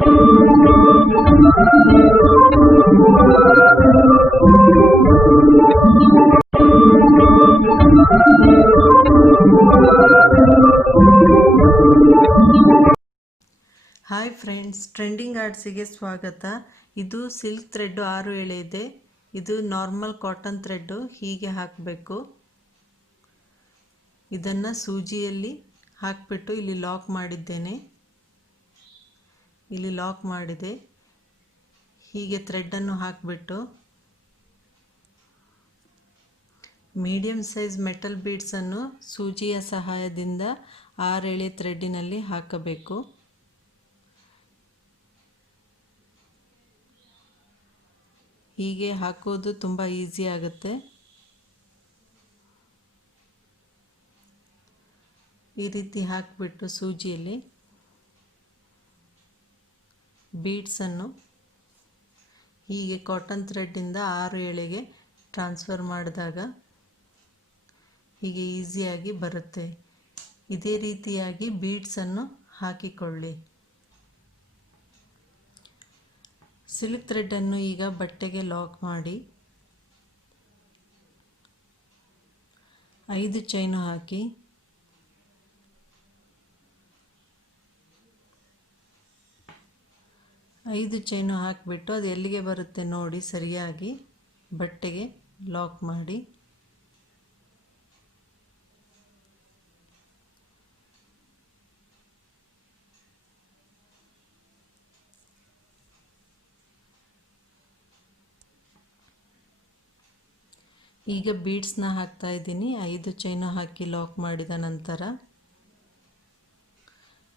Hi friends, trending ಆರ್ಟ್ಸಿಗೆ ಸ್ವಾಗತ. ಇದು silk thread 6 ಎಳೆ ಇದೆ. ಇದು ನಾರ್ಮಲ್ ಕಾಟನ್ ಥ್ರೆಡ್ಡು. ಹೀಗೆ ಹಾಕಬೇಕು. ಇದನ್ನು ಸೂಜಿಯಲ್ಲಿ ಹಾಕಿಬಿಟ್ಟು ಇಲ್ಲಿ ಲಾಕ್ ಮಾಡಿದ್ದೇನೆ. ಇಲ್ಲಿ ಲಾಕ್ ಮಾಡಿದೆ. ಹೀಗೆ ಥ್ರೆಡ್ಡನ್ನು ಹಾಕಿಬಿಟ್ಟು ಮೀಡಿಯಮ್ ಸೈಜ್ ಮೆಟಲ್ ಬೀಡ್ಸನ್ನು ಸೂಜಿಯ ಸಹಾಯದಿಂದ 6 ಎಳೆ ಥ್ರೆಡ್ಡಿನಲ್ಲಿ ಹಾಕಬೇಕು. ಹೀಗೆ ಹಾಕೋದು ತುಂಬ ಈಸಿ ಆಗುತ್ತೆ. ಈ ರೀತಿ ಹಾಕಿಬಿಟ್ಟು ಸೂಜಿಯಲ್ಲಿ ಬೀಡ್ಸನ್ನು ಹೀಗೆ ಕಾಟನ್ ಥ್ರೆಡ್ಡಿಂದ 6 ಎಳೆಗೆ ಟ್ರಾನ್ಸ್ಫರ್ ಮಾಡಿದಾಗ ಹೀಗೆ ಈಸಿಯಾಗಿ ಬರುತ್ತೆ. ಇದೇ ರೀತಿಯಾಗಿ ಬೀಡ್ಸನ್ನು ಹಾಕಿಕೊಳ್ಳಿ. ಸಿಲ್ಕ್ ಥ್ರೆಡ್ಡನ್ನು ಈಗ ಬಟ್ಟೆಗೆ ಲಾಕ್ ಮಾಡಿ 5 ಚೈನು ಹಾಕಿ ಹಾಕಿಬಿಟ್ಟು ಅದು ಎಲ್ಲಿಗೆ ಬರುತ್ತೆ ನೋಡಿ ಸರಿಯಾಗಿ ಬಟ್ಟೆಗೆ ಲಾಕ್ ಮಾಡಿ. ಈಗ ಬೀಡ್ಸ್ನ ಹಾಕ್ತಾ ಇದ್ದೀನಿ. 5 ಚೈನು ಹಾಕಿ ಲಾಕ್ ಮಾಡಿದ ನಂತರ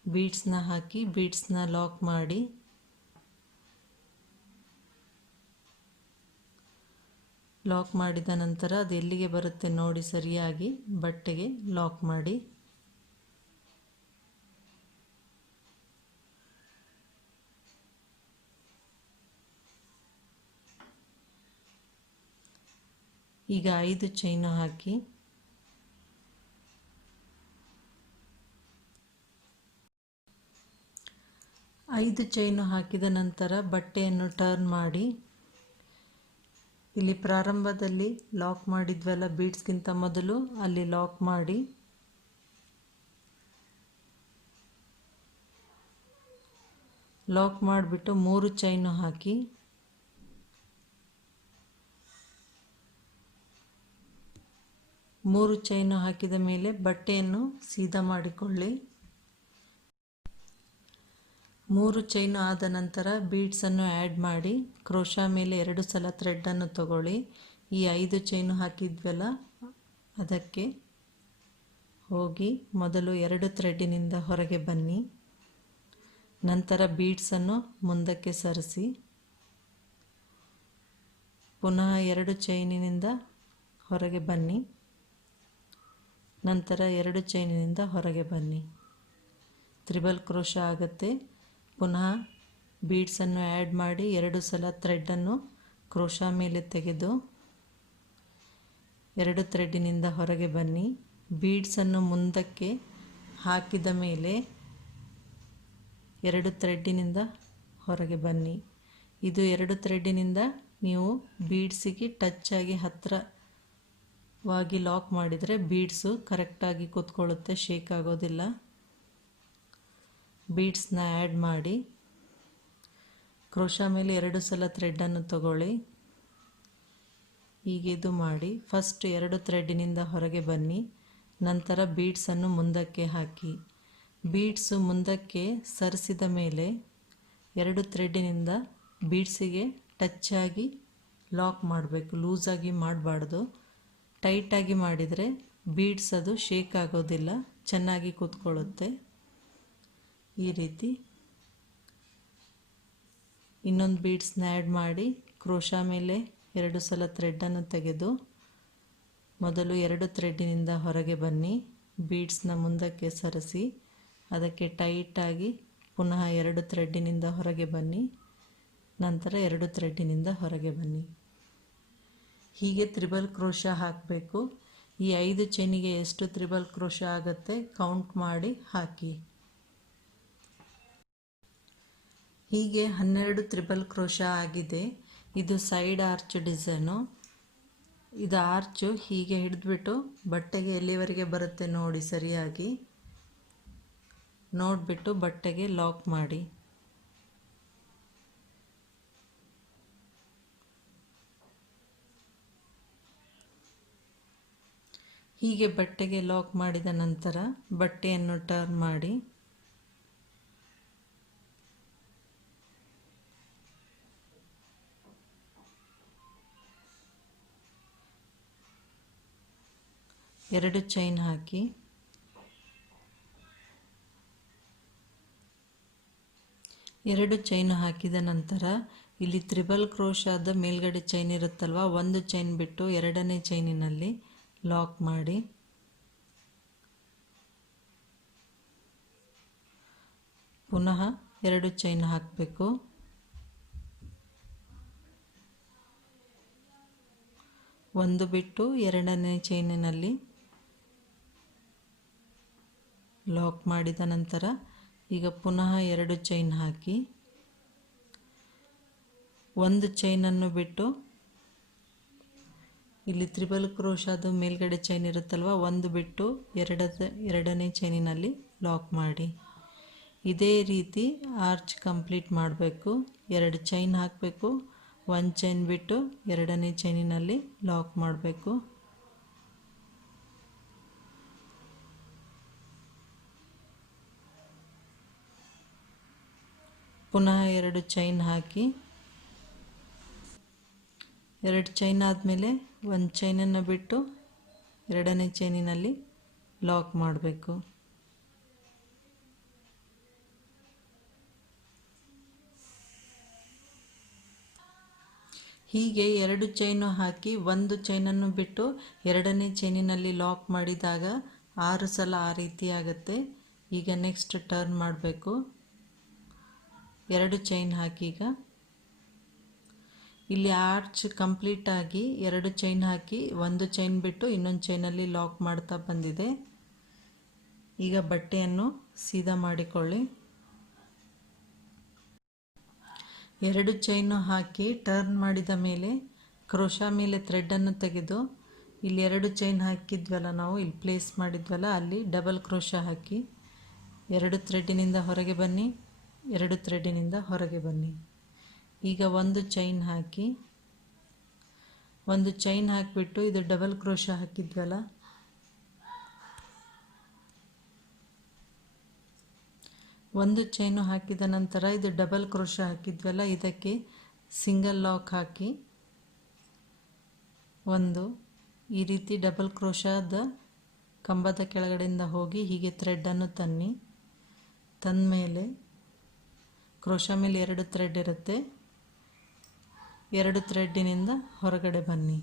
ಬೀಡ್ಸ್ನ ಹಾಕಿ ಬೀಡ್ಸ್ನ ಲಾಕ್ ಮಾಡಿ ಮಾಡಿದ ನಂತರ ಅದು ಎಲ್ಲಿಗೆ ಬರುತ್ತೆ ನೋಡಿ ಸರಿಯಾಗಿ ಬಟ್ಟೆಗೆ ಲಾಕ್ ಮಾಡಿ. ಈಗ 5 ಚೈನು ಹಾಕಿ ಹಾಕಿದ ನಂತರ ಬಟ್ಟೆಯನ್ನು ಟರ್ನ್ ಮಾಡಿ ಇಲ್ಲಿ ಪ್ರಾರಂಭದಲ್ಲಿ ಲಾಕ್ ಮಾಡಿದ್ವಲ್ಲ ಬೀಡ್ಸ್ಗಿಂತ ಮೊದಲು ಅಲ್ಲಿ ಲಾಕ್ ಮಾಡಿ ಮಾಡಿಬಿಟ್ಟು 3 ಚೈನು ಹಾಕಿ ಹಾಕಿದ ಮೇಲೆ ಬಟ್ಟೆಯನ್ನು ಸೀದಾ ಮಾಡಿಕೊಳ್ಳಿ. 3 ಚೈನು ಆದ ನಂತರ ಬೀಡ್ಸನ್ನು ಆ್ಯಡ್ ಮಾಡಿ ಕ್ರೋಶಾ ಮೇಲೆ 2 ಸಲ ಥ್ರೆಡ್ಡನ್ನು ತಗೊಳ್ಳಿ. ಈ 5 ಚೈನು ಹಾಕಿದ್ವಲ್ಲ ಅದಕ್ಕೆ ಹೋಗಿ ಮೊದಲು 2 ಥ್ರೆಡ್ಡಿನಿಂದ ಹೊರಗೆ ಬನ್ನಿ. ನಂತರ ಬೀಡ್ಸನ್ನು ಮುಂದಕ್ಕೆ ಸರಿಸಿ ಪುನಃ 2 ಚೈನಿನಿಂದ ಹೊರಗೆ ಬನ್ನಿ. ನಂತರ 2 ಚೈನಿನಿಂದ ಹೊರಗೆ ಬನ್ನಿ. ತ್ರಿಬಲ್ ಕ್ರೋಶಾ ಆಗುತ್ತೆ. ಪುನಃ ಬೀಡ್ಸನ್ನು ಆ್ಯಡ್ ಮಾಡಿ 2 ಸಲ ಥ್ರೆಡ್ಡನ್ನು ಕ್ರೋಶಾ ಮೇಲೆ ತೆಗೆದು 2 ಥ್ರೆಡ್ಡಿನಿಂದ ಹೊರಗೆ ಬನ್ನಿ. ಬೀಡ್ಸನ್ನು ಮುಂದಕ್ಕೆ ಹಾಕಿದ ಮೇಲೆ 2 ಥ್ರೆಡ್ಡಿನಿಂದ ಹೊರಗೆ ಬನ್ನಿ. ಇದು 2 ಥ್ರೆಡ್ಡಿನಿಂದ ನೀವು ಬೀಡ್ಸಿಗೆ ಟಚ್ ಆಗಿ ಹತ್ತಿರವಾಗಿ ಲಾಕ್ ಮಾಡಿದರೆ ಬೀಡ್ಸು ಕರೆಕ್ಟಾಗಿ ಕೂತ್ಕೊಳ್ಳುತ್ತೆ, ಶೇಕ್ ಆಗೋದಿಲ್ಲ. ಬೀಡ್ಸ್ನ ಆ್ಯಡ್ ಮಾಡಿ ಕ್ರೋಶಾ ಮೇಲೆ 2 ಸಲ ಥ್ರೆಡ್ಡನ್ನು ತಗೊಳ್ಳಿ. ಹೀಗೆ ಇದು ಮಾಡಿ ಫಸ್ಟ್ 2 ಥ್ರೆಡ್ಡಿನಿಂದ ಹೊರಗೆ ಬನ್ನಿ. ನಂತರ ಬೀಡ್ಸನ್ನು ಮುಂದಕ್ಕೆ ಹಾಕಿ ಬೀಡ್ಸು ಮುಂದಕ್ಕೆ ಸರಿಸಿದ ಮೇಲೆ 2 ಥ್ರೆಡ್ಡಿನಿಂದ ಬೀಡ್ಸಿಗೆ ಟಚ್ ಆಗಿ ಲಾಕ್ ಮಾಡಬೇಕು. ಲೂಸಾಗಿ ಮಾಡಬಾರ್ದು. ಟೈಟಾಗಿ ಮಾಡಿದರೆ ಬೀಡ್ಸ್ ಅದು ಶೇಕ್ ಆಗೋದಿಲ್ಲ, ಚೆನ್ನಾಗಿ ಕೂತ್ಕೊಳ್ಳುತ್ತೆ. ಈ ರೀತಿ ಇನ್ನೊಂದು ಬೀಡ್ಸ್ನ ಆ್ಯಡ್ ಮಾಡಿ ಕ್ರೋಶಾ ಮೇಲೆ 2 ಸಲ ಥ್ರೆಡ್ಡನ್ನು ತೆಗೆದು ಮೊದಲು 2 ಥ್ರೆಡ್ಡಿನಿಂದ ಹೊರಗೆ ಬನ್ನಿ. ಬೀಡ್ಸ್ನ ಮುಂದಕ್ಕೆ ಸರಿಸಿ ಅದಕ್ಕೆ ಟೈಟಾಗಿ ಪುನಃ 2 ಥ್ರೆಡ್ಡಿನಿಂದ ಹೊರಗೆ ಬನ್ನಿ. ನಂತರ 2 ಥ್ರೆಡ್ಡಿನಿಂದ ಹೊರಗೆ ಬನ್ನಿ. ಹೀಗೆ ತ್ರಿಬಲ್ ಕ್ರೋಶಾ ಹಾಕಬೇಕು. ಈ 5 ಚೈನಿಗೆ ಎಷ್ಟು ತ್ರಿಬಲ್ ಕ್ರೋಶಾ ಆಗುತ್ತೆ ಕೌಂಟ್ ಮಾಡಿ ಹಾಕಿ. ಹೀಗೆ 12 ತ್ರಿಬಲ್ ಕ್ರೋಶಾ ಆಗಿದೆ. ಇದು ಸೈಡ್ ಆರ್ಚ್ ಡಿಸೈನು. ಇದು ಆರ್ಚು ಹೀಗೆ ಹಿಡಿದ್ಬಿಟ್ಟು ಬಟ್ಟೆಗೆ ಎಲ್ಲಿವರೆಗೆ ಬರುತ್ತೆ ನೋಡಿ ಸರಿಯಾಗಿ ನೋಡಿಬಿಟ್ಟು ಬಟ್ಟೆಗೆ ಲಾಕ್ ಮಾಡಿ. ಹೀಗೆ ಬಟ್ಟೆಗೆ ಲಾಕ್ ಮಾಡಿದ ನಂತರ ಬಟ್ಟೆಯನ್ನು ಟರ್ನ್ ಮಾಡಿ ಎರಡು ಚೈನ್ ಹಾಕಿ ಎರಡು ಚೈನ್ ಹಾಕಿದ ನಂತರ ಇಲ್ಲಿ ತ್ರಿಬಲ್ ಕ್ರೋಶಾದ ಮೇಲ್ಗಡೆ ಚೈನ್ ಇರುತ್ತಲ್ವ, ಒಂದು ಚೈನ್ ಬಿಟ್ಟು ಎರಡನೇ ಚೈನಿನಲ್ಲಿ ಲಾಕ್ ಮಾಡಿ ಪುನಃ ಎರಡು ಚೈನ್ ಹಾಕಬೇಕು. ಒಂದು ಬಿಟ್ಟು ಎರಡನೇ ಚೈನಿನಲ್ಲಿ ಲಾಕ್ ಮಾಡಿದ ನಂತರ ಈಗ ಪುನಃ ಎರಡು ಚೈನ್ ಹಾಕಿ ಒಂದು ಚೈನನ್ನು ಬಿಟ್ಟು ಇಲ್ಲಿ ತ್ರಿಬಲ್ ಕ್ರೋಶಾದ ಮೇಲ್ಗಡೆ ಚೈನ್ ಇರುತ್ತಲ್ವ, ಒಂದು ಬಿಟ್ಟು ಎರಡನೇ ಚೈನಿನಲ್ಲಿ ಲಾಕ್ ಮಾಡಿ. ಇದೇ ರೀತಿ ಆರ್ಚ್ ಕಂಪ್ಲೀಟ್ ಮಾಡಬೇಕು. ಎರಡು ಚೈನ್ ಹಾಕಬೇಕು, ಒಂದು ಚೈನ್ ಬಿಟ್ಟು ಎರಡನೇ ಚೈನಿನಲ್ಲಿ ಲಾಕ್ ಮಾಡಬೇಕು. ಪುನಃ ಎರಡು ಚೈನ್ ಹಾಕಿ ಎರಡು ಚೈನ್ ಆದಮೇಲೆ ಒಂದು ಚೈನನ್ನು ಬಿಟ್ಟು ಎರಡನೇ ಚೈನಿನಲ್ಲಿ ಲಾಕ್ ಮಾಡಬೇಕು. ಹೀಗೆ ಎರಡು ಚೈನು ಹಾಕಿ ಒಂದು ಚೈನನ್ನು ಬಿಟ್ಟು ಎರಡನೇ ಚೈನಿನಲ್ಲಿ ಲಾಕ್ ಮಾಡಿದಾಗ 6 ಸಲ ಆ ರೀತಿ ಆಗುತ್ತೆ. ಈಗ ನೆಕ್ಸ್ಟ್ ಟರ್ನ್ ಮಾಡಬೇಕು. ಎರಡು ಚೈನ್ ಹಾಕಿ ಈಗ ಇಲ್ಲಿ ಆರ್ಚ್ ಕಂಪ್ಲೀಟ್ ಆಗಿ ಎರಡು ಚೈನ್ ಹಾಕಿ ಒಂದು ಚೈನ್ ಬಿಟ್ಟು ಇನ್ನೊಂದು ಚೈನಲ್ಲಿ ಲಾಕ್ ಮಾಡ್ತಾ ಬಂದಿದೆ. ಈಗ ಬಟ್ಟೆಯನ್ನು ಸೀದಾ ಮಾಡಿಕೊಳ್ಳಿ. ಎರಡು ಚೈನು ಹಾಕಿ ಟರ್ನ್ ಮಾಡಿದ ಮೇಲೆ ಕ್ರೋಶಾ ಮೇಲೆ ಥ್ರೆಡನ್ನು ತೆಗೆದು ಇಲ್ಲಿ ಎರಡು ಚೈನ್ ಹಾಕಿದ್ವಲ್ಲ, ನಾವು ಇಲ್ಲಿ ಪ್ಲೇಸ್ ಮಾಡಿದ್ವಲ್ಲ, ಅಲ್ಲಿ ಡಬಲ್ ಕ್ರೋಶಾ ಹಾಕಿ ಎರಡು ಥ್ರೆಡ್ಡಿನಿಂದ ಹೊರಗೆ ಬನ್ನಿ, ಎರಡು ಥ್ರೆಡ್ಡಿನಿಂದ ಹೊರಗೆ ಬನ್ನಿ. ಈಗ ಒಂದು ಚೈನ್ ಹಾಕಿ ಒಂದು ಚೈನ್ ಹಾಕಿಬಿಟ್ಟು ಇದು ಡಬಲ್ ಕ್ರೋಶಾ ಹಾಕಿದ್ವಲ್ಲ, ಒಂದು ಚೈನು ಹಾಕಿದ ನಂತರ ಇದು ಡಬಲ್ ಕ್ರೋಶಾ ಹಾಕಿದ್ವಲ್ಲ, ಇದಕ್ಕೆ ಸಿಂಗಲ್ ಲಾಕ್ ಹಾಕಿ ಒಂದು ಈ ರೀತಿ ಡಬಲ್ ಕ್ರೋಶಾದ ಕಂಬದ ಕೆಳಗಡೆಯಿಂದ ಹೋಗಿ ಹೀಗೆ ಥ್ರೆಡನ್ನು ತನ್ನಿ. ತಂದ ಮೇಲೆ ಕ್ರೋಶಾ ಮೇಲೆ ಎರಡು ಥ್ರೆಡ್ ಇರುತ್ತೆ, ಎರಡು ಥ್ರೆಡ್ಡಿನಿಂದ ಹೊರಗಡೆ ಬನ್ನಿ.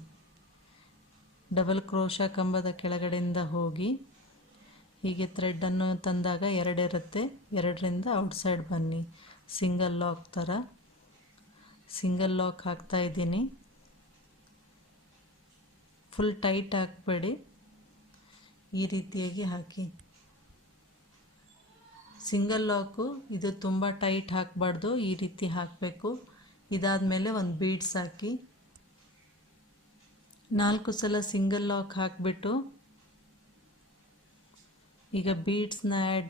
ಡಬಲ್ ಕ್ರೋಶಾ ಕಂಬದ ಕೆಳಗಡೆಯಿಂದ ಹೋಗಿ ಹೀಗೆ ಥ್ರೆಡನ್ನು ತಂದಾಗ ಎರಡಿರುತ್ತೆ, ಎರಡರಿಂದ ಔಟ್ಸೈಡ್ ಬನ್ನಿ. ಸಿಂಗಲ್ ಲಾಕ್ ಥರ ಸಿಂಗಲ್ ಲಾಕ್ ಹಾಕ್ತಾ ಇದ್ದೀನಿ. ಫುಲ್ ಟೈಟ್ ಹಾಕಬೇಡಿ, ಈ ರೀತಿಯಾಗಿ ಹಾಕಿ. ಸಿಂಗಲ್ ಲಾಕು ಇದು ತುಂಬ ಟೈಟ್ ಹಾಕಬಾರ್ದು, ಈ ರೀತಿ ಹಾಕಬೇಕು. ಇದಾದಮೇಲೆ ಒಂದು ಬೀಡ್ಸ್ ಹಾಕಿ 4 ಸಲ ಸಿಂಗಲ್ ಲಾಕ್ ಹಾಕಿಬಿಟ್ಟು ಈಗ ಬೀಡ್ಸ್ನ ಆ್ಯಡ್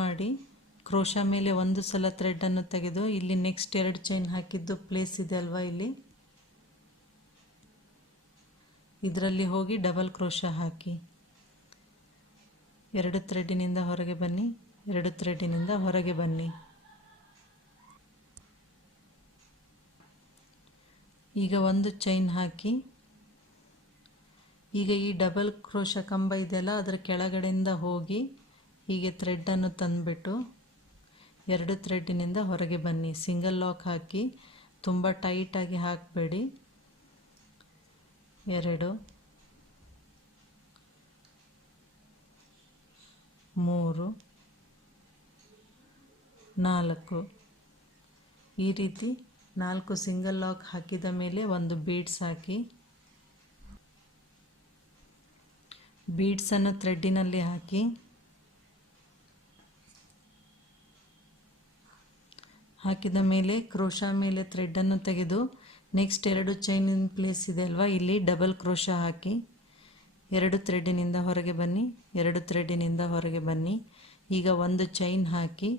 ಮಾಡಿ ಕ್ರೋಶಾ ಮೇಲೆ ಒಂದು ಸಲ ಥ್ರೆಡನ್ನು ತೆಗೆದು ಇಲ್ಲಿ ನೆಕ್ಸ್ಟ್ ಎರಡು ಚೈನ್ ಹಾಕಿದ್ದು ಪ್ಲೇಸ್ ಇದೆ ಅಲ್ವಾ, ಇಲ್ಲಿ ಇದರಲ್ಲಿ ಹೋಗಿ ಡಬಲ್ ಕ್ರೋಶಾ ಹಾಕಿ ಎರಡು ಥ್ರೆಡ್ಡಿನಿಂದ ಹೊರಗೆ ಬನ್ನಿ, ಎರಡು ಥ್ರೆಡ್ಡಿನಿಂದ ಹೊರಗೆ ಬನ್ನಿ. ಈಗ ಒಂದು ಚೈನ್ ಹಾಕಿ ಈಗ ಈ ಡಬಲ್ ಕ್ರೋಶಾ ಕಂಬ ಇದೆಯಲ್ಲ, ಅದರ ಕೆಳಗಡೆಯಿಂದ ಹೋಗಿ ಹೀಗೆ ಥ್ರೆಡನ್ನು ತಂದುಬಿಟ್ಟು ಎರಡು ಥ್ರೆಡ್ಡಿನಿಂದ ಹೊರಗೆ ಬನ್ನಿ. ಸಿಂಗಲ್ ಲಾಕ್ ಹಾಕಿ, ತುಂಬ ಟೈಟಾಗಿ ಹಾಕಬೇಡಿ. 2 3 4 ಈ ರೀತಿ 4 ಸಿಂಗಲ್ ಲಾಕ್ ಹಾಕಿದ ಮೇಲೆ ಒಂದು ಬೀಡ್ಸ್ ಹಾಕಿ ಬೀಡ್ಸನ್ನು ಥ್ರೆಡ್ಡಿನಲ್ಲಿ ಹಾಕಿದ ಮೇಲೆ ಕ್ರೋಶಾ ಮೇಲೆ ಥ್ರೆಡ್ಡನ್ನು ತೆಗೆದು ನೆಕ್ಸ್ಟ್ 2 ಚೈನಿನ ಪ್ಲೇಸ್ ಇದೆ ಅಲ್ವಾ, ಇಲ್ಲಿ ಡಬಲ್ ಕ್ರೋಶಾ ಹಾಕಿ 2 ಥ್ರೆಡ್ಡಿನಿಂದ ಹೊರಗೆ ಬನ್ನಿ, 2 ಥ್ರೆಡ್ಡಿನಿಂದ ಹೊರಗೆ ಬನ್ನಿ. ಈಗ 1 ಚೈನ್ ಹಾಕಿ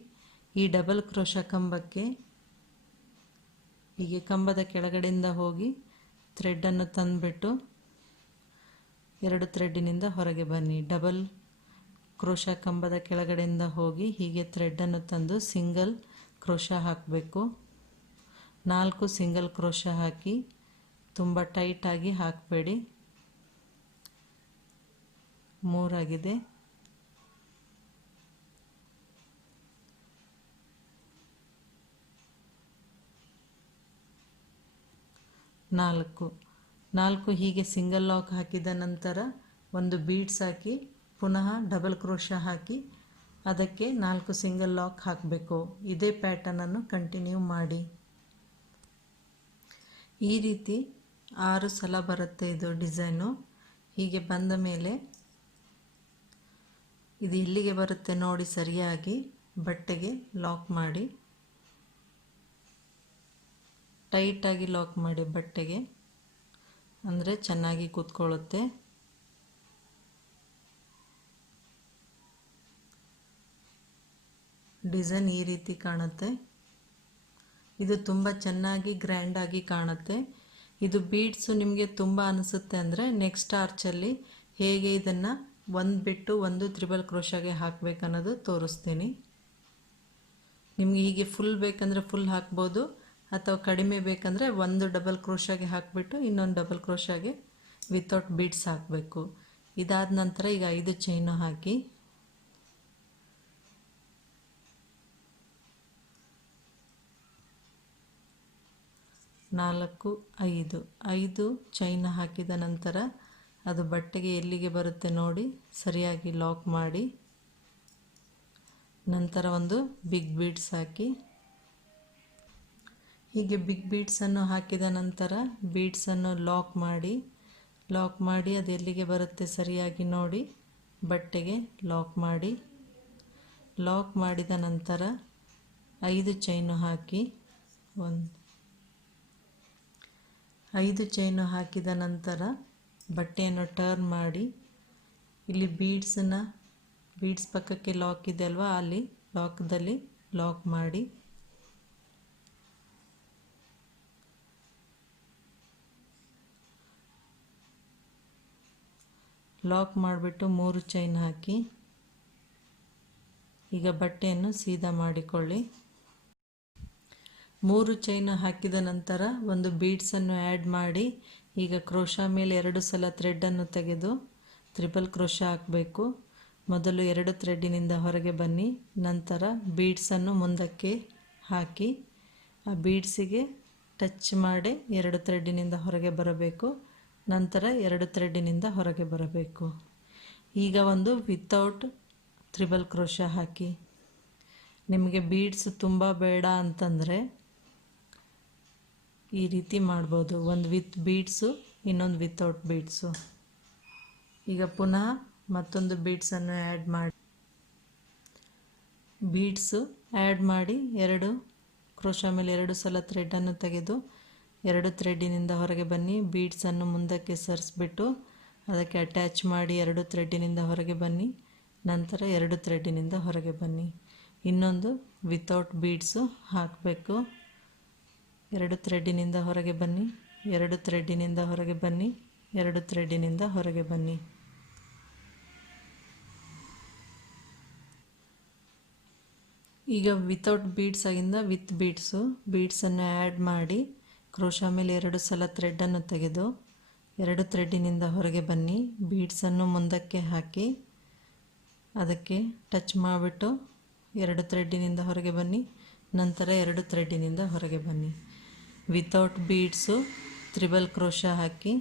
ಈ ಡಬಲ್ ಕ್ರೋಶಾ ಕಂಬಕ್ಕೆ ಹೀಗೆ ಕಂಬದ ಕೆಳಗಡೆಯಿಂದ ಹೋಗಿ ಥ್ರೆಡ್ಡನ್ನು ತಂದುಬಿಟ್ಟು 2 ಥ್ರೆಡ್ಡಿನಿಂದ ಹೊರಗೆ ಬನ್ನಿ. ಡಬಲ್ ಕ್ರೋಶಾ ಕಂಬದ ಕೆಳಗಡೆಯಿಂದ ಹೋಗಿ ಹೀಗೆ ಥ್ರೆಡ್ಡನ್ನು ತಂದು ಸಿಂಗಲ್ ಕ್ರೋಶಾ ಹಾಕಬೇಕು. 4 ಸಿಂಗಲ್ ಕ್ರೋಶಾ ಹಾಕಿ, ತುಂಬ ಟೈಟಾಗಿ ಹಾಕಬೇಡಿ. 3 ಆಗಿದೆ. 4 ಹೀಗೆ ಸಿಂಗಲ್ ಲಾಕ್ ಹಾಕಿದ ನಂತರ 1 ಬೀಡ್ಸ್ ಹಾಕಿ ಪುನಃ ಡಬಲ್ ಕ್ರೋಶಾ ಹಾಕಿ ಅದಕ್ಕೆ 4 ಸಿಂಗಲ್ ಲಾಕ್ ಹಾಕಬೇಕು. ಇದೇ ಪ್ಯಾಟರ್ನನ್ನು ಕಂಟಿನ್ಯೂ ಮಾಡಿ. ಈ ರೀತಿ 6 ಸಲ ಬರುತ್ತೆ ಇದು ಡಿಸೈನು. ಹೀಗೆ ಬಂದ ಮೇಲೆ ಇದು ಎಲ್ಲಿಗೆ ಬರುತ್ತೆ ನೋಡಿ ಸರಿಯಾಗಿ ಬಟ್ಟೆಗೆ ಲಾಕ್ ಮಾಡಿ, ಟೈಟಾಗಿ ಲಾಕ್ ಮಾಡಿ ಬಟ್ಟೆಗೆ, ಅಂದರೆ ಚೆನ್ನಾಗಿ ಕೂತ್ಕೊಳ್ಳುತ್ತೆ. ಡಿಸೈನ್ ಈ ರೀತಿ ಕಾಣುತ್ತೆ. ಇದು ತುಂಬ ಚೆನ್ನಾಗಿ ಗ್ರ್ಯಾಂಡಾಗಿ ಕಾಣುತ್ತೆ. ಇದು ಬೀಡ್ಸು ನಿಮಗೆ ತುಂಬ ಅನಿಸುತ್ತೆ ಅಂದರೆ ನೆಕ್ಸ್ಟ್ ಆರ್ಚಲ್ಲಿ ಹೇಗೆ ಇದನ್ನು ಒಂದು ಬಿಟ್ಟು ಒಂದು ತ್ರಿಬಲ್ ಕ್ರೋಶಾಗೆ ಹಾಕಬೇಕನ್ನೋದು ತೋರಿಸ್ತೀನಿ. ನಿಮಗೆ ಹೀಗೆ ಫುಲ್ ಬೇಕಂದರೆ ಫುಲ್ ಹಾಕ್ಬೋದು, ಅಥವಾ ಕಡಿಮೆ ಬೇಕಂದರೆ ಒಂದು ಡಬಲ್ ಕ್ರೋಶಾಗೆ ಹಾಕಿಬಿಟ್ಟು ಇನ್ನೊಂದು ಡಬಲ್ ಕ್ರೋಶಾಗೆ ವಿತೌಟ್ ಬೀಡ್ಸ್ ಹಾಕಬೇಕು. ಇದಾದ ನಂತರ ಈಗ 5 ಚೈನು ಹಾಕಿ ನಾಲ್ಕು 5 ಚೈನ್ ಹಾಕಿದ ನಂತರ ಅದು ಬಟ್ಟೆಗೆ ಎಲ್ಲಿಗೆ ಬರುತ್ತೆ ನೋಡಿ ಸರಿಯಾಗಿ ಲಾಕ್ ಮಾಡಿ, ನಂತರ ಒಂದು ಬಿಗ್ ಬೀಡ್ಸ್ ಹಾಕಿ. ಹೀಗೆ ಬಿಗ್ ಬೀಡ್ಸನ್ನು ಹಾಕಿದ ನಂತರ ಬೀಡ್ಸನ್ನು ಲಾಕ್ ಮಾಡಿ ಅದು ಎಲ್ಲಿಗೆ ಬರುತ್ತೆ ಸರಿಯಾಗಿ ನೋಡಿ ಬಟ್ಟೆಗೆ ಲಾಕ್ ಮಾಡಿ. ಲಾಕ್ ಮಾಡಿದ ನಂತರ 5 ಚೈನು ಹಾಕಿ 5 ಚೈನು ಹಾಕಿದ ನಂತರ ಬಟ್ಟೆಯನ್ನು ಟರ್ನ್ ಮಾಡಿ ಇಲ್ಲಿ ಬೀಡ್ಸ್ ಪಕ್ಕಕ್ಕೆ ಲಾಕ್ ಇದೆ ಅಲ್ವಾ, ಅಲ್ಲಿ ಲಾಕ್ದಲ್ಲಿ ಲಾಕ್ ಮಾಡಿ. ಲಾಕ್ ಮಾಡಿಬಿಟ್ಟು 3 ಚೈನ್ ಹಾಕಿ ಈಗ ಬಟ್ಟೆಯನ್ನು ಸೀದಾ ಮಾಡಿಕೊಳ್ಳಿ. 3 ಚೈನ್ ಹಾಕಿದ ನಂತರ ಒಂದು ಬೀಡ್ಸನ್ನು ಆ್ಯಡ್ ಮಾಡಿ ಈಗ ಕ್ರೋಶಾ ಮೇಲೆ 2 ಸಲ ಥ್ರೆಡ್ಡನ್ನು ತೆಗೆದು ತ್ರಿಬಲ್ ಕ್ರೋಶಾ ಹಾಕಬೇಕು. ಮೊದಲು 2 ಥ್ರೆಡ್ಡಿನಿಂದ ಹೊರಗೆ ಬನ್ನಿ, ನಂತರ ಬೀಡ್ಸನ್ನು ಮುಂದಕ್ಕೆ ಹಾಕಿ ಆ ಬೀಡ್ಸಿಗೆ ಟಚ್ ಮಾಡಿ 2 ಥ್ರೆಡ್ಡಿನಿಂದ ಹೊರಗೆ ಬರಬೇಕು, ನಂತರ 2 ಥ್ರೆಡ್ಡಿನಿಂದ ಹೊರಗೆ ಬರಬೇಕು. ಈಗ ಒಂದು ವಿತೌಟ್ ತ್ರಿಬಲ್ ಕ್ರೋಶಾ ಹಾಕಿ. ನಿಮಗೆ ಬೀಡ್ಸ್ ತುಂಬ ಬೇಡ ಅಂತಂದರೆ ಈ ರೀತಿ ಮಾಡ್ಬೋದು, ಒಂದು ವಿತ್ ಬೀಡ್ಸು ಇನ್ನೊಂದು ವಿತೌಟ್ ಬೀಡ್ಸು. ಈಗ ಪುನಃ ಮತ್ತೊಂದು ಬೀಡ್ಸನ್ನು ಆ್ಯಡ್ ಮಾಡಿ 2 ಕ್ರೋಶಾ ಮೇಲೆ 2 ಸಲ ಥ್ರೆಡ್ಡನ್ನು ತೆಗೆದು 2 ಥ್ರೆಡ್ಡಿನಿಂದ ಹೊರಗೆ ಬನ್ನಿ. ಬೀಡ್ಸನ್ನು ಮುಂದಕ್ಕೆ ಸರಿಸ್ಬಿಟ್ಟು ಅದಕ್ಕೆ ಅಟ್ಯಾಚ್ ಮಾಡಿ 2 ಥ್ರೆಡ್ಡಿನಿಂದ ಹೊರಗೆ ಬನ್ನಿ, ನಂತರ 2 ಥ್ರೆಡ್ಡಿನಿಂದ ಹೊರಗೆ ಬನ್ನಿ. ಇನ್ನೊಂದು ವಿತೌಟ್ ಬೀಡ್ಸು ಹಾಕಬೇಕು. 2 ಥ್ರೆಡ್ಡಿನಿಂದ ಹೊರಗೆ ಬನ್ನಿ, 2 ಥ್ರೆಡ್ಡಿನಿಂದ ಹೊರಗೆ ಬನ್ನಿ, 2 ಥ್ರೆಡ್ಡಿನಿಂದ ಹೊರಗೆ ಬನ್ನಿ. ಈಗ ವಿತೌಟ್ ಬೀಡ್ಸ್ ಆಗಿಂದ ವಿತ್ ಬೀಡ್ಸನ್ನು ಆ್ಯಡ್ ಮಾಡಿ ಕ್ರೋಶಾ ಮೇಲೆ 2 ಸಲ ಥ್ರೆಡ್ಡನ್ನು ತೆಗೆದು 2 ಥ್ರೆಡ್ಡಿನಿಂದ ಹೊರಗೆ ಬನ್ನಿ. ಬೀಡ್ಸನ್ನು ಮುಂದಕ್ಕೆ ಹಾಕಿ ಅದಕ್ಕೆ ಟಚ್ ಮಾಡಿಬಿಟ್ಟು 2 ಥ್ರೆಡ್ಡಿನಿಂದ ಹೊರಗೆ ಬನ್ನಿ, ನಂತರ 2 ಥ್ರೆಡ್ಡಿನಿಂದ ಹೊರಗೆ ಬನ್ನಿ. ವಿತೌಟ್ ಬೀಡ್ಸು ತ್ರಿಬಲ್ ಕ್ರೋಶಾ ಹಾಕಿ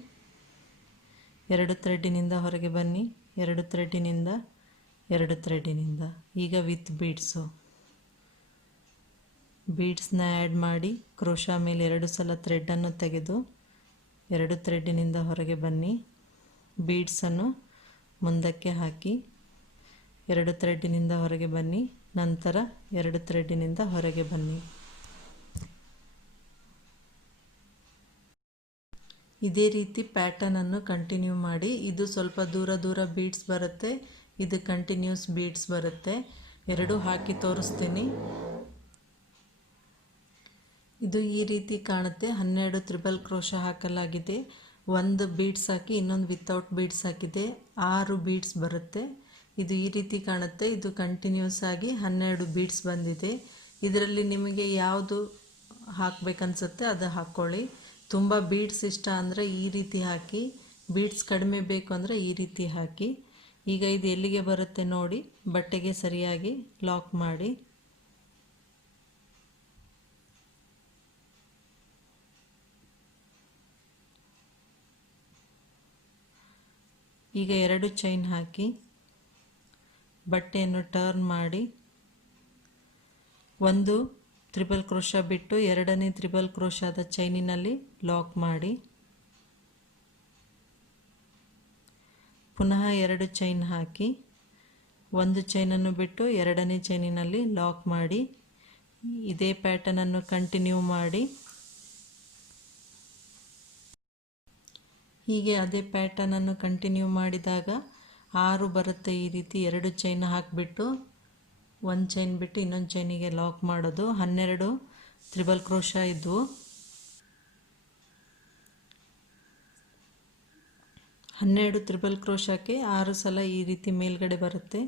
2 ಥ್ರೆಡ್ಡಿನಿಂದ ಹೊರಗೆ ಬನ್ನಿ, 2 ಥ್ರೆಡ್ಡಿನಿಂದ 2 ಥ್ರೆಡ್ಡಿನಿಂದ. ಈಗ ವಿತ್ ಬೀಡ್ಸ್ನ ಆ್ಯಡ್ ಮಾಡಿ ಕ್ರೋಶಾ ಮೇಲೆ 2 ಸಲ ಥ್ರೆಡ್ಡನ್ನು ತೆಗೆದು 2 ಥ್ರೆಡ್ಡಿನಿಂದ ಹೊರಗೆ ಬನ್ನಿ. ಬೀಡ್ಸನ್ನು ಮುಂದಕ್ಕೆ ಹಾಕಿ 2 ಥ್ರೆಡ್ಡಿನಿಂದ ಹೊರಗೆ ಬನ್ನಿ, ನಂತರ 2 ಥ್ರೆಡ್ಡಿನಿಂದ ಹೊರಗೆ ಬನ್ನಿ. ಇದೇ ರೀತಿ ಪ್ಯಾಟರ್ನನ್ನು ಕಂಟಿನ್ಯೂ ಮಾಡಿ. ಇದು ಸ್ವಲ್ಪ ದೂರ ಬೀಡ್ಸ್ ಬರುತ್ತೆ, ಇದು ಕಂಟಿನ್ಯೂಸ್ ಬೀಡ್ಸ್ ಬರುತ್ತೆ. ಎರಡೂ ಹಾಕಿ ತೋರಿಸ್ತೀನಿ. ಇದು ಈ ರೀತಿ ಕಾಣುತ್ತೆ. 12 ತ್ರಿಬಲ್ ಕ್ರೋಶಾ ಹಾಕಲಾಗಿದೆ. ಒಂದು ಬೀಡ್ಸ್ ಹಾಕಿ ಇನ್ನೊಂದು ವಿತೌಟ್ ಬೀಡ್ಸ್ ಹಾಕಿದೆ. 6 ಬೀಡ್ಸ್ ಬರುತ್ತೆ. ಇದು ಈ ರೀತಿ ಕಾಣುತ್ತೆ. ಇದು ಕಂಟಿನ್ಯೂಸ್ ಆಗಿ 12 ಬೀಡ್ಸ್ ಬಂದಿದೆ. ಇದರಲ್ಲಿ ನಿಮಗೆ ಯಾವುದು ಹಾಕಬೇಕನ್ಸುತ್ತೆ ಅದು ಹಾಕ್ಕೊಳ್ಳಿ. ತುಂಬ ಬೀಡ್ಸ್ ಇಷ್ಟ ಅಂದರೆ ಈ ರೀತಿ ಹಾಕಿ, ಬೀಡ್ಸ್ ಕಡಿಮೆ ಬೇಕು ಅಂದರೆ ಈ ರೀತಿ ಹಾಕಿ. ಈಗ ಇದು ಎಲ್ಲಿಗೆ ಬರುತ್ತೆ ನೋಡಿ, ಬಟ್ಟೆಗೆ ಸರಿಯಾಗಿ ಲಾಕ್ ಮಾಡಿ. ಈಗ 2 ಚೈನ್ ಹಾಕಿ ಬಟ್ಟೆಯನ್ನು ಟರ್ನ್ ಮಾಡಿ, ಒಂದು ತ್ರಿಬಲ್ ಕ್ರೋಶಾ ಬಿಟ್ಟು ಎರಡನೇ ತ್ರಿಬಲ್ ಕ್ರೋಶಾದ ಚೈನಿನಲ್ಲಿ ಲಾಕ್ ಮಾಡಿ. ಪುನಃ 2 ಚೈನ್ ಹಾಕಿ ಒಂದು ಚೈನನ್ನು ಬಿಟ್ಟು ಎರಡನೇ ಚೈನಿನಲ್ಲಿ ಲಾಕ್ ಮಾಡಿ. ಇದೇ ಪ್ಯಾಟರ್ನನ್ನು ಕಂಟಿನ್ಯೂ ಮಾಡಿ. ಹೀಗೆ ಅದೇ ಪ್ಯಾಟರ್ನನ್ನು ಕಂಟಿನ್ಯೂ ಮಾಡಿದಾಗ 6 ಬರುತ್ತೆ. ಈ ರೀತಿ 2 ಚೈನ್ ಹಾಕಿಬಿಟ್ಟು ಒಂದು ಚೈನ್ ಬಿಟ್ಟು ಇನ್ನೊಂದು ಚೈನಿಗೆ ಲಾಕ್ ಮಾಡೋದು. 12 ತ್ರಿಬಲ್ ಕ್ರೋಶಾ ಇದ್ವು. 12 ತ್ರಿಬಲ್ ಕ್ರೋಶಾಕ್ಕೆ 6 ಸಲ ಈ ರೀತಿ ಮೇಲ್ಗಡೆ ಬರುತ್ತೆ.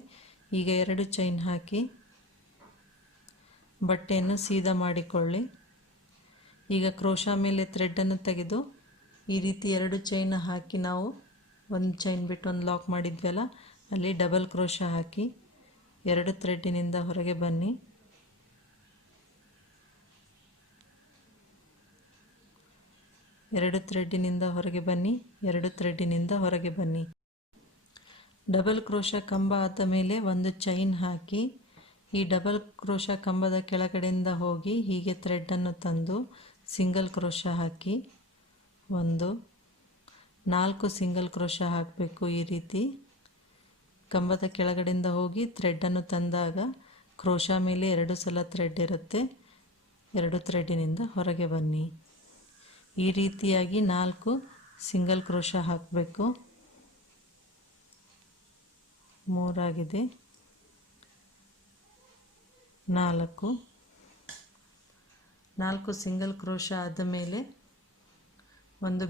ಈಗ 2 ಚೈನ್ ಹಾಕಿ ಬಟ್ಟೆಯನ್ನು ಸೀದಾ ಮಾಡಿಕೊಳ್ಳಿ. ಈಗ ಕ್ರೋಶಾ ಮೇಲೆ ಥ್ರೆಡ್ಡನ್ನು ತೆಗೆದು ಈ ರೀತಿ 2 ಚೈನ್ ಹಾಕಿ ನಾವು ಒಂದು ಚೈನ್ ಬಿಟ್ಟು ಒಂದು ಲಾಕ್ ಮಾಡಿದ್ವಲ್ಲ, ಅಲ್ಲಿ ಡಬಲ್ ಕ್ರೋಶಾ ಹಾಕಿ 2 ಥ್ರೆಡ್ಡಿನಿಂದ ಹೊರಗೆ ಬನ್ನಿ. ಎರಡು ಥ್ರೆಡ್ಡಿನಿಂದ ಹೊರಗೆ ಬನ್ನಿ, 2 ಥ್ರೆಡ್ಡಿನಿಂದ ಹೊರಗೆ ಬನ್ನಿ. ಡಬಲ್ ಕ್ರೋಶಾ ಕಂಬ ಆದ ಮೇಲೆ ಒಂದು ಚೈನ್ ಹಾಕಿ ಈ ಡಬಲ್ ಕ್ರೋಶಾ ಕಂಬದ ಕೆಳಗಡೆಯಿಂದ ಹೋಗಿ ಹೀಗೆ ಥ್ರೆಡ್ಡನ್ನು ತಂದು ಸಿಂಗಲ್ ಕ್ರೋಶಾ ಹಾಕಿ 4 ಸಿಂಗಲ್ ಕ್ರೋಶಾ ಹಾಕಬೇಕು. ಈ ರೀತಿ ಕಂಬದ ಕೆಳಗಡೆಯಿಂದ ಹೋಗಿ ಥ್ರೆಡ್ಡನ್ನು ತಂದಾಗ ಕ್ರೋಶಾ ಮೇಲೆ 2 ಸಲ ಥ್ರೆಡ್ ಇರುತ್ತೆ. 2 ಥ್ರೆಡ್ಡಿನಿಂದ ಹೊರಗೆ ಬನ್ನಿ. ಈ ರೀತಿಯಾಗಿ 4 ಸಿಂಗಲ್ ಕ್ರೋಶಾ ಹಾಕಬೇಕು. 3 ಆಗಿದೆ. 4 ಸಿಂಗಲ್ ಕ್ರೋಶಾ ಆದ ಮೇಲೆ ಒಂದು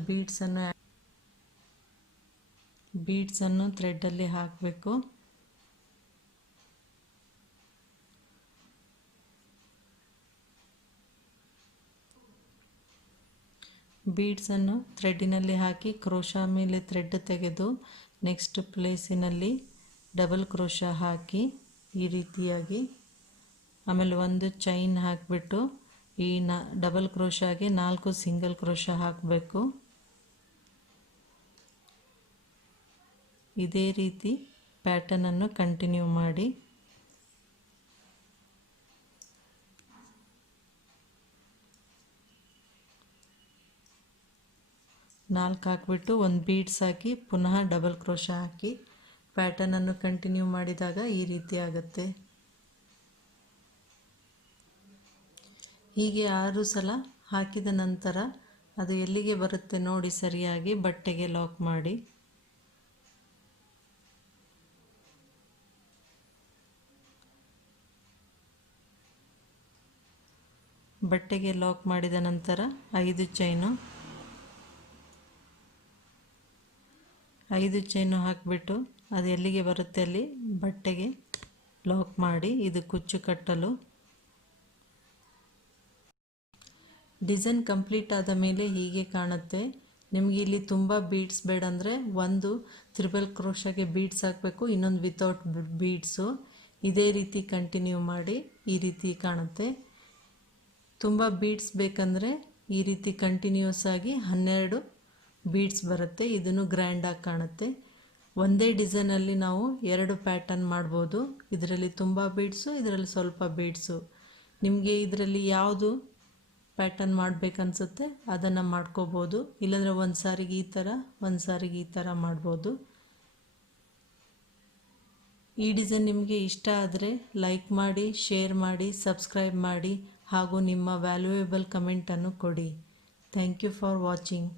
ಬೀಡ್ಸನ್ನು ಥ್ರೆಡ್ಡಲ್ಲಿ ಹಾಕಬೇಕು. ಬೀಡ್ಸನ್ನು ಥ್ರೆಡ್ಡಿನಲ್ಲಿ ಹಾಕಿ ಕ್ರೋಶಾ ಮೇಲೆ ಥ್ರೆಡ್ ತೆಗೆದು ನೆಕ್ಸ್ಟ್ ಪ್ಲೇಸಿನಲ್ಲಿ ಡಬಲ್ ಕ್ರೋಶಾ ಹಾಕಿ ಈ ರೀತಿಯಾಗಿ, ಆಮೇಲೆ ಒಂದು ಚೈನ್ ಹಾಕಿಬಿಟ್ಟು ಈ ಡಬಲ್ ಕ್ರೋಶಾಗೆ 4 ಸಿಂಗಲ್ ಕ್ರೋಶಾ ಹಾಕಬೇಕು. ಇದೇ ರೀತಿ ಪ್ಯಾಟರ್ನನ್ನು ಕಂಟಿನ್ಯೂ ಮಾಡಿ. 4 ಹಾಕಿಬಿಟ್ಟು ಒಂದು ಬೀಡ್ಸ್ ಹಾಕಿ ಪುನಃ ಡಬಲ್ ಕ್ರೋಶಾ ಹಾಕಿ ಪ್ಯಾಟರ್ನನ್ನು ಕಂಟಿನ್ಯೂ ಮಾಡಿದಾಗ ಈ ರೀತಿ ಆಗುತ್ತೆ. ಹೀಗೆ 6 ಸಲ ಹಾಕಿದ ನಂತರ ಅದು ಎಲ್ಲಿಗೆ ಬರುತ್ತೆ ನೋಡಿ ಸರಿಯಾಗಿ ಬಟ್ಟೆಗೆ ಲಾಕ್ ಮಾಡಿ. ಬಟ್ಟೆಗೆ ಲಾಕ್ ಮಾಡಿದ ನಂತರ 5 ಚೈನು ಹಾಕಿಬಿಟ್ಟು ಅದು ಎಲ್ಲಿಗೆ ಬರುತ್ತೆ ಅಲ್ಲಿ ಬಟ್ಟೆಗೆ ಲಾಕ್ ಮಾಡಿ. ಇದು ಕುಚ್ಚು ಕಟ್ಟಲು. ಡಿಸೈನ್ ಕಂಪ್ಲೀಟ್ ಆದ ಮೇಲೆ ಹೀಗೆ ಕಾಣುತ್ತೆ. ನಿಮಗೆ ಇಲ್ಲಿ ತುಂಬ ಬೀಡ್ಸ್ ಬೇಡ ಅಂದರೆ ಒಂದು ತ್ರಿಬಲ್ ಕ್ರೋಶಾಗೆ ಬೀಡ್ಸ್ ಹಾಕಬೇಕು, ಇನ್ನೊಂದು ವಿತೌಟ್ ಬೀಡ್ಸು. ಇದೇ ರೀತಿ ಕಂಟಿನ್ಯೂ ಮಾಡಿ. ಈ ರೀತಿ ಕಾಣುತ್ತೆ. ತುಂಬ ಬೀಡ್ಸ್ ಬೇಕಂದರೆ ಈ ರೀತಿ ಕಂಟಿನ್ಯೂಸ್ ಆಗಿ 12 ಬೀಡ್ಸ್ ಬರುತ್ತೆ. ಇದನ್ನು ಗ್ರ್ಯಾಂಡಾಗಿ ಕಾಣುತ್ತೆ. ಒಂದೇ ಡಿಸೈನಲ್ಲಿ ನಾವು 2 ಪ್ಯಾಟರ್ನ್ ಮಾಡ್ಬೋದು. ಇದರಲ್ಲಿ ತುಂಬ ಬೀಡ್ಸು, ಇದರಲ್ಲಿ ಸ್ವಲ್ಪ ಬೀಡ್ಸು. ನಿಮಗೆ ಇದರಲ್ಲಿ ಯಾವುದು ಪ್ಯಾಟರ್ನ್ ಮಾಡಬೇಕನ್ಸುತ್ತೆ ಅದನ್ನು ಮಾಡ್ಕೋಬೋದು. ಇಲ್ಲಾಂದರೆ ಒಂದು ಸಾರಿಗೆ ಈ ಥರ, ಒಂದು ಸಾರಿಗೆ ಈ ಥರ ಮಾಡ್ಬೋದು. ಈ ಡಿಸೈನ್ ನಿಮಗೆ ಇಷ್ಟ ಆದರೆ ಲೈಕ್ ಮಾಡಿ, ಶೇರ್ ಮಾಡಿ, ಸಬ್ಸ್ಕ್ರೈಬ್ ಮಾಡಿ ಹಾಗೂ ನಿಮ್ಮ ವ್ಯಾಲ್ಯೂಯೇಬಲ್ ಕಮೆಂಟನ್ನು ಕೊಡಿ. Thank you for watching.